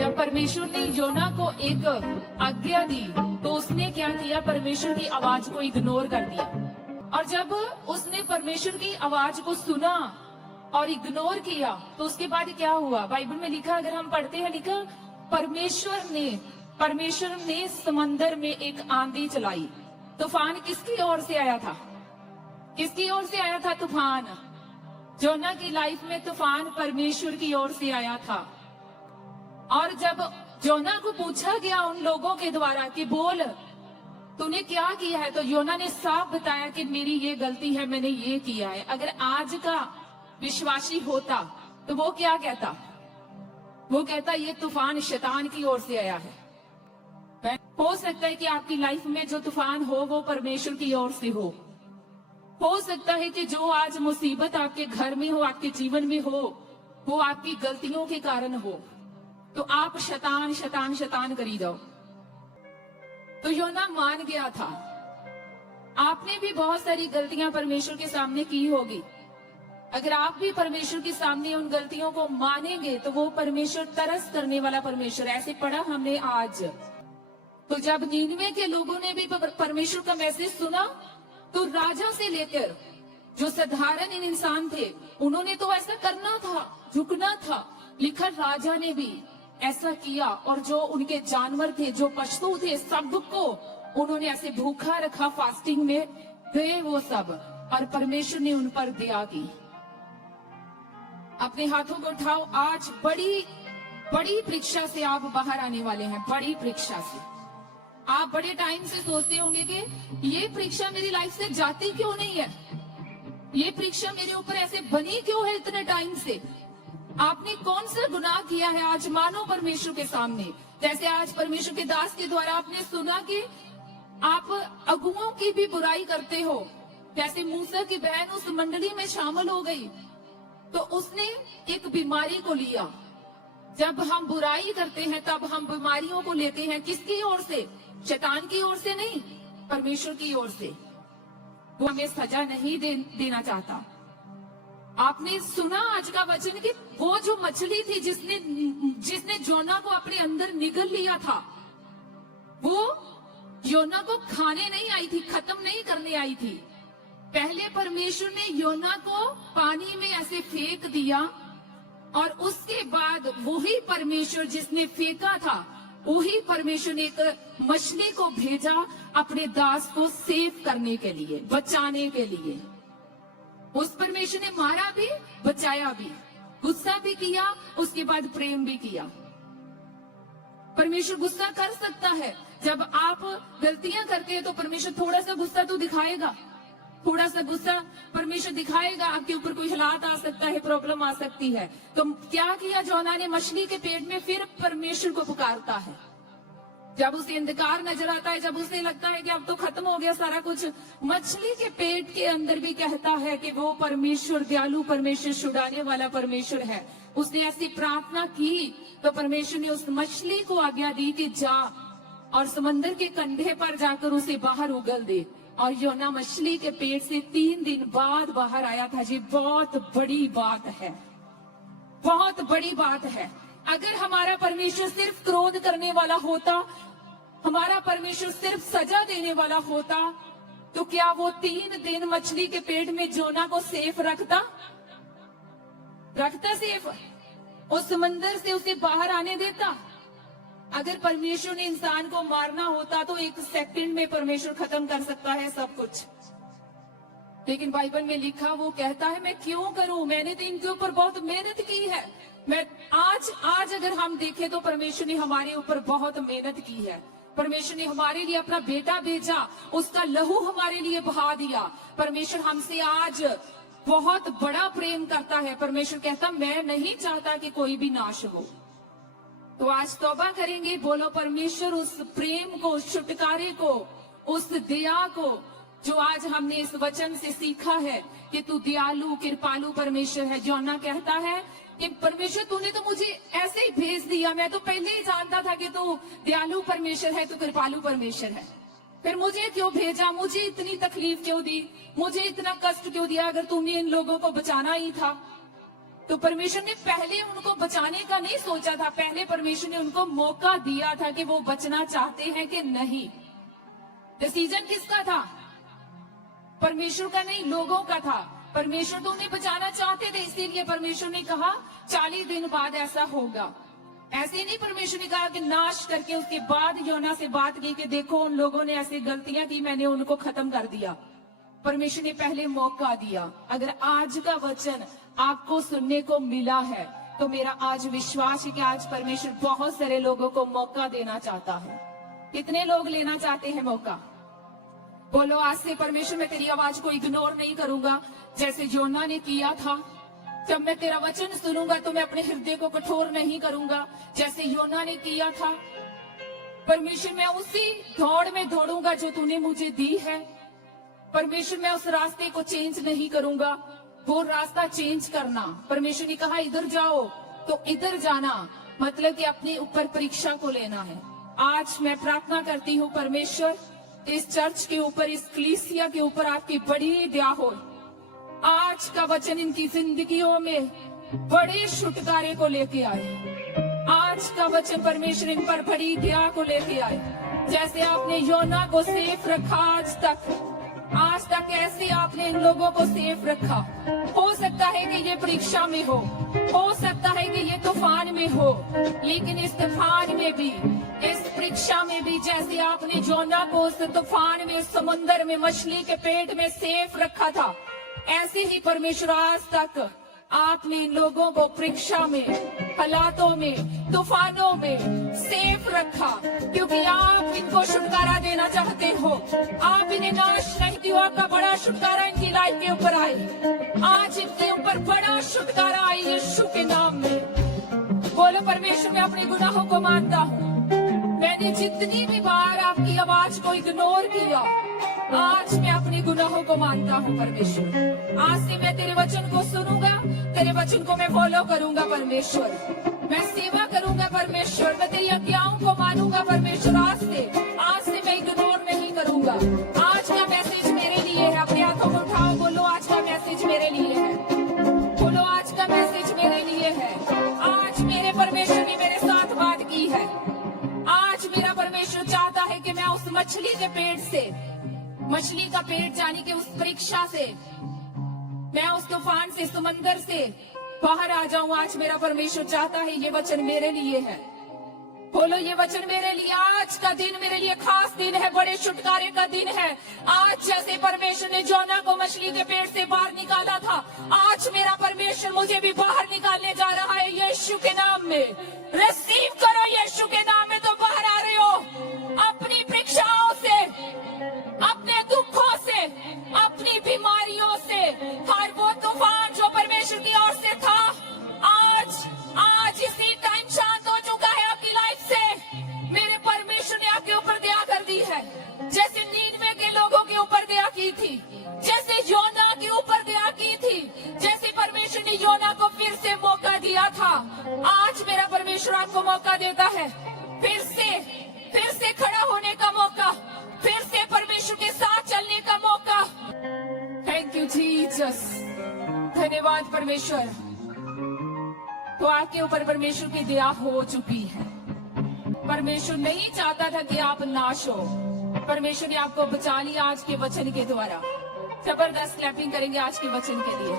जब परमेश्वर ने योना को एक आज्ञा दी तो उसने क्या किया, परमेश्वर की आवाज को इग्नोर कर दिया। और जब उसने परमेश्वर की आवाज को सुना और इग्नोर किया तो उसके बाद क्या हुआ, बाइबल में लिखा, अगर हम पढ़ते हैं, लिखा परमेश्वर ने समंदर में एक आंधी चलाई। तूफान किसकी ओर से आया था? किसकी ओर से आया था तूफान? योना की लाइफ में तूफान परमेश्वर की ओर से आया था। और जब योना को पूछा गया उन लोगों के द्वारा कि बोल तूने क्या किया है, तो योना ने साफ बताया कि मेरी ये गलती है, मैंने ये किया है। अगर आज का विश्वासी होता तो वो क्या कहता? वो कहता ये तूफान शैतान की ओर से आया है। हो सकता है कि आपकी लाइफ में जो तूफान हो वो परमेश्वर की ओर से हो सकता है कि जो आज मुसीबत आपके घर में हो, आपके जीवन में हो, वो आपकी गलतियों के कारण हो। तो आप शैतान शैतान शैतान करी जाओ। तो योना मान गया था। आपने भी बहुत सारी गलतियां परमेश्वर के सामने की होगी। अगर आप भी परमेश्वर के सामने उन गलतियों को मानेंगे तो वो परमेश्वर तरस करने वाला परमेश्वर, ऐसे पढ़ा हमने आज। तो जब नीनवे के लोगों ने भी परमेश्वर का मैसेज सुना तो राजा से लेकर जो साधारण इंसान थे उन्होंने तो ऐसा करना था, झुकना था। लिखा राजा ने भी ऐसा किया और जो उनके जानवर थे, जो पशु थे, सबको उन्होंने ऐसे भूखा रखा, फास्टिंग में गए वो सब, और परमेश्वर ने उन पर दया की। अपने हाथों को उठाओ। आज बड़ी बड़ी परीक्षा से आप बाहर आने वाले हैं, बड़ी परीक्षा से। आप बड़े टाइम से सोचते होंगे कि ये परीक्षा मेरी लाइफ से जाती क्यों नहीं है, ये परीक्षा मेरे ऊपर ऐसे बनी क्यों है इतने टाइम से। आपने कौन सा गुनाह किया है? आज मानो परमेश्वर के सामने, जैसे आज परमेश्वर के दास के द्वारा आपने सुना कि आप अगुओं की भी बुराई करते हो। जैसे मूसा की बहन उस मंडली में शामिल हो गई तो उसने एक बीमारी को लिया। जब हम बुराई करते हैं तब हम बीमारियों को लेते हैं, किसकी ओर से? शैतान की ओर से नहीं, परमेश्वर की ओर से। वो हमें सजा नहीं देना चाहता। आपने सुना आज का वचन कि वो जो मछली थी जिसने योना को अपने अंदर निगल लिया था, वो योना को खाने नहीं आई थी, खत्म नहीं करने आई थी। पहले परमेश्वर ने योना को पानी में ऐसे फेंक दिया और उसके बाद वही परमेश्वर जिसने फेंका था, वही परमेश्वर ने एक मछली को भेजा अपने दास को सेव करने के लिए, बचाने के लिए। उस परमेश्वर ने मारा भी, बचाया भी, गुस्सा भी किया, उसके बाद प्रेम भी किया। परमेश्वर गुस्सा कर सकता है। जब आप गलतियां करते हैं तो परमेश्वर थोड़ा सा गुस्सा तो दिखाएगा, थोड़ा सा गुस्सा परमेश्वर दिखाएगा। आपके ऊपर कोई हालात आ सकता है, प्रॉब्लम आ सकती है। तो क्या किया योना ने? मछली के पेट में फिर परमेश्वर को पुकारता है। जब उसे अंधकार नजर आता है, जब उसे लगता है कि अब तो खत्म हो गया सारा कुछ, मछली के पेट के अंदर भी कहता है कि वो परमेश्वर दयालु परमेश्वर, छुड़ाने वाला परमेश्वर है। उसने ऐसी प्रार्थना की तो परमेश्वर ने उस मछली को आज्ञा दी कि जा और समंदर के कंधे पर जाकर उसे बाहर उगल दे। और योना मछली के पेट से 3 दिन बाद बाहर आया था। जी बहुत बड़ी बात है, बहुत बड़ी बात है। अगर हमारा परमेश्वर सिर्फ क्रोध करने वाला होता, हमारा परमेश्वर सिर्फ सजा देने वाला होता, तो क्या वो 3 दिन मछली के पेट में योना को सेफ रखता सेफ? उस समंदर से उसे बाहर आने देता? अगर परमेश्वर ने इंसान को मारना होता तो 1 सेकंड में परमेश्वर खत्म कर सकता है सब कुछ। लेकिन बाइबल में लिखा, वो कहता है मैं क्यों करूं, मैंने तो इनके ऊपर बहुत मेहनत की है। मैं आज अगर हम देखें तो परमेश्वर ने हमारे ऊपर बहुत मेहनत की है। परमेश्वर ने हमारे लिए अपना बेटा भेजा, उसका लहू हमारे लिए बहा दिया। परमेश्वर हमसे आज बहुत बड़ा प्रेम करता है। परमेश्वर कहता मैं नहीं चाहता कि कोई भी नाश हो। तो आज तौबा करेंगे, बोलो परमेश्वर उस प्रेम को, उस छुटकारे को, उस दया को जो आज हमने इस वचन से सीखा है कि तू दयालु कृपालु परमेश्वर है। योना कहता है कि परमेश्वर तूने तो मुझे ऐसे ही भेज दिया, मैं तो पहले ही जानता था कि तू दयालु परमेश्वर है, तू कृपालु परमेश्वर है, फिर मुझे क्यों भेजा, मुझे इतनी तकलीफ क्यों दी, मुझे इतना कष्ट क्यों दिया, अगर तुमने इन लोगों को बचाना ही था। तो परमेश्वर ने पहले उनको बचाने का नहीं सोचा था, पहले परमेश्वर ने उनको मौका दिया था कि वो बचना चाहते हैं कि नहीं। डिसीजन किसका था? परमेश्वर का नहीं, लोगों का था। परमेश्वर तो उन्हें बचाना चाहते थे, इसीलिए परमेश्वर ने कहा 40 दिन बाद ऐसा होगा। ऐसे नहीं परमेश्वर ने कहा कि नाश करके उसके बाद योना से बात की कि देखो उन लोगों ने ऐसी गलतियां की, मैंने उनको खत्म कर दिया। परमेश्वर ने पहले मौका दिया। अगर आज का वचन आपको सुनने को मिला है तो मेरा आज विश्वास है कि आज परमेश्वर बहुत सारे लोगों को मौका देना चाहता है। कितने लोग लेना चाहते हैं मौका? बोलो, आज से परमेश्वर मैं तेरी आवाज को इग्नोर नहीं करूंगा जैसे योना ने किया था। जब मैं तेरा वचन सुनूंगा तो मैं अपने हृदय को कठोर नहीं करूंगा जैसे योना ने किया था। परमेश्वर मैं उसी दौड़ में दौड़ूंगा जो तूने मुझे दी है। परमेश्वर मैं उस रास्ते को चेंज नहीं करूंगा, वो रास्ता चेंज करना। परमेश्वर ने कहा इधर जाओ तो इधर जाना, मतलब कि अपने ऊपर परीक्षा को लेना है। आज मैं प्रार्थना करती हूँ परमेश्वर इस चर्च के ऊपर, इस कलीसिया के ऊपर आपकी बड़ी दया हो। आज का वचन इनकी जिंदगियों में बड़े छुटकारे को लेके आए। आज का वचन परमेश्वर इन पर बड़ी दया को लेके आए। जैसे आपने योना को सेफ रखा आज तक ऐसे आपने इन लोगों को सेफ रखा। हो सकता है कि ये परीक्षा में हो सकता है कि ये तूफान में हो, लेकिन इस तूफान में भी, इस परीक्षा में भी जैसे आपने योना को उस तूफान में, समुद्र में, मछली के पेट में सेफ रखा था, ऐसे ही परमेश्वर आज तक आपने इन लोगों को परीक्षा में, हालातों में, तूफानों में सेफ रखा, क्योंकि आप इनको छुटकारा देना चाहते हो। आप इन्हें नाश नहीं दिया, आपका बड़ा छुटकारा इनकी लाइफ के ऊपर आए। आज इनके ऊपर बड़ा छुटकारा आए यीशु के नाम में। बोलो परमेश्वर मैं अपने गुनाहों को मानता हूँ। मैंने जितनी भी बार आपकी आवाज को इग्नोर किया, आज मैं अपने गुनाहों को मानता हूँ परमेश्वर। आज से मैं तेरे वचन को सुनूंगा, तेरे वचन को मैं फॉलो करूंगा परमेश्वर। मैं सेवा करूंगा परमेश्वर, मैं तेरी आज्ञाओं को मानूंगा परमेश्वर। आज से मैं इग्नोर नहीं करूंगा। आज का मैसेज मेरे लिए है। अपने हाथों को उठाओ, बोलो आज का मैसेज मेरे लिए है। बोलो आज का मैसेज मेरे लिए है। आज मेरे परमेश्वर ने मेरे साथ बात की है। आज मेरा परमेश्वर चाहता है कि मैं उस मछली के पेट से, मछली का पेट जाने के उस परीक्षा से, मैं उस तूफान से, समंदर से बाहर आ जाऊं। आज मेरा परमेश्वर चाहता है, ये वचन मेरे लिए है। बोलो ये वचन मेरे लिए। आज का दिन मेरे लिए खास दिन है, बड़े छुटकारे का दिन है। आज जैसे परमेश्वर ने योना को मछली के पेट से बाहर निकाला था, आज मेरा परमेश्वर मुझे भी बाहर निकालने जा रहा है यीशु के नाम में। रिसीव करो यीशु के नाम में। तो बाहर आ रहे हो अपनी परीक्षाओं से, अपने दुखों से, अपनी बीमारियों से, हर वो तूफान जो परमेश्वर की ओर से था, आज इसी टाइम शांत हो चुका है आपकी लाइफ से। मेरे परमेश्वर ने आपके ऊपर दया कर दी है, जैसे नीनवे के लोगों के ऊपर दया की थी, जैसे योना के ऊपर दया की थी, जैसे परमेश्वर ने योना को फिर से मौका दिया था। आज मेरा परमेश्वर आपको मौका देता है, फिर से खड़ा होने का मौका, फिर से परमेश्वर के साथ चलने का मौका। Thank you Jesus. धन्यवाद परमेश्वर। तो आपके ऊपर परमेश्वर की दया हो चुकी है। परमेश्वर नहीं चाहता था कि आप नाश हो। परमेश्वर ने आपको बचा लिया आज के वचन के द्वारा। जबरदस्त क्लैपिंग करेंगे आज के वचन के लिए।